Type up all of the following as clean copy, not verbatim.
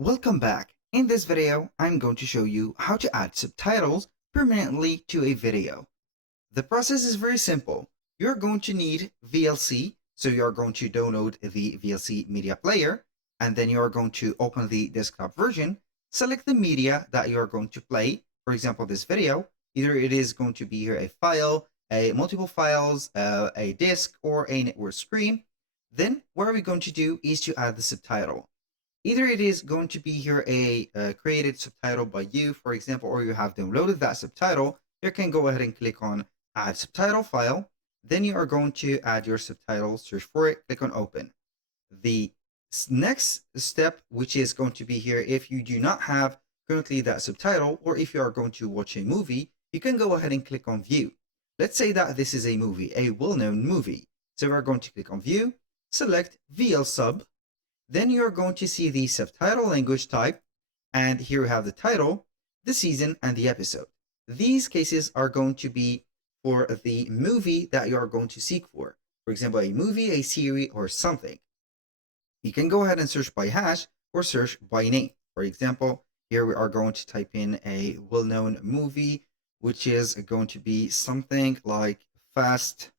Welcome back. In this video, I'm going to show you how to add subtitles permanently to a video. The process is very simple. You're going to need VLC, so you're going to download the VLC Media Player, and then you're going to open the desktop version, select the media that you're going to play, for example, this video. Either it is going to be here a file, a multiple files, a disk, or a network screen. Then what are we going to do is to add the subtitle. Either it is going to be here a created subtitle by you, for example, or you have downloaded that subtitle. You can go ahead and click on add subtitle file. Then you are going to add your subtitle, search for it, click on open. The next step, which is going to be here, if you do not have currently that subtitle, or if you are going to watch a movie, you can go ahead and click on view. Let's say that this is a movie, a well-known movie. So we're going to click on view, select VL sub. Then you're going to see the subtitle language type, and here we have the title, the season, and the episode. These cases are going to be for the movie that you're going to seek for. For example, a movie, a series, or something. You can go ahead and search by hash or search by name. For example, here we are going to type in a well-known movie, which is going to be something like Fast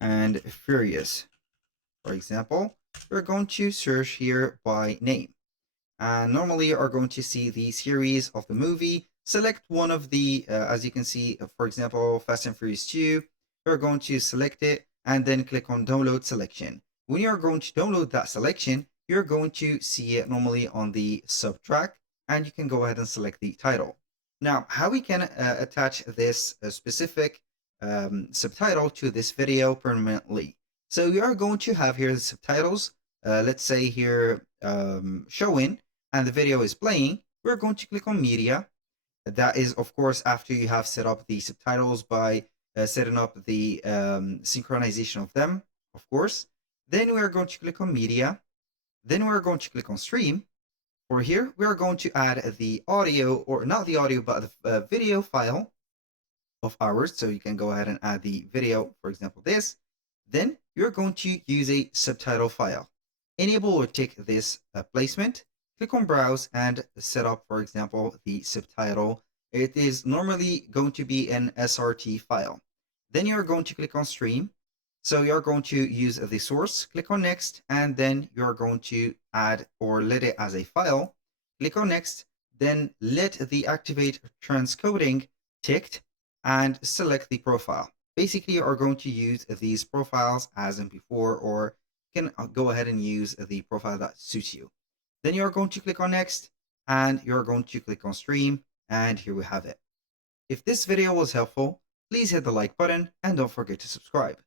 and Furious. For example, we're going to search here by name. And normally you are going to see the series of the movie. Select one of the, as you can see, for example, Fast and Furious 2. You're going to select it and then click on download selection. When you're going to download that selection, you're going to see it normally on the subtrack, and you can go ahead and select the title. Now, how we can attach this specific subtitle to this video permanently. So we are going to have here the subtitles, let's say here showing, and the video is playing. We're going to click on media. That is, of course, after you have set up the subtitles by setting up the synchronization of them, of course. Then we are going to click on media. Then we're going to click on stream. For here, we are going to add the audio, or not the audio, but the video file of ours. So you can go ahead and add the video, for example, this. Then you're going to use a subtitle file. Enable or tick this placement. Click on browse and set up, for example, the subtitle. It is normally going to be an SRT file. Then you're going to click on stream. So you're going to use the source, click on next, and then you're going to add or let it as a file. Click on next, then let the activate transcoding ticked and select the profile. Basically, you are going to use these profiles as in before, or you can go ahead and use the profile that suits you. Then you're going to click on next, and you're going to click on stream, and here we have it. If this video was helpful, please hit the like button and don't forget to subscribe.